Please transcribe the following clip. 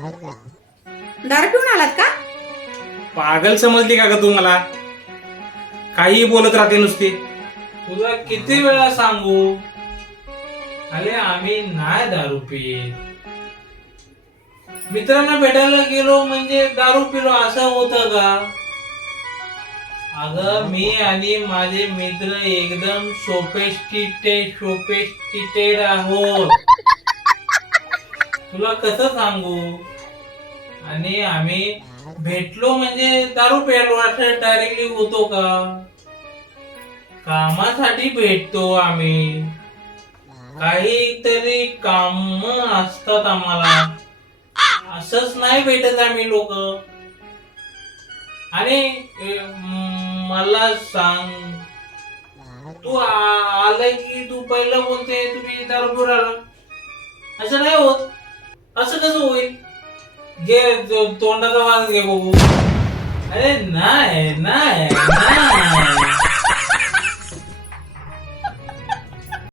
दारू पिऊन आलात का? पागल समजली का ग तू मला? काही बोलत राहते नुसती. तुला किती वेळा सांगू? अरे आम्ही नाही दारू पित. मित्रांना भेटायला गेलो म्हणजे दारू पिलो असं होतं का? अगं मी आणि माझे मित्र एकदम सोपेस्टिटेड सोपेस्टिटेड आहोत. तुला कसं सांगू? आणि आम्ही भेटलो म्हणजे दारू प्यायलो असं डायरेक्टली होतो का? कामासाठी भेटतो आम्ही. काहीतरी काम असतात आम्हाला. असंच नाही भेटत आम्ही लोक. आणि मला सांग. तू आलाय की तू पहिलं बोलते तुम्ही दारू पिऊन आला असं नाही होत. असं कसं होईल? घे तोंडाचा वास घे बघू अरे नाही नाही.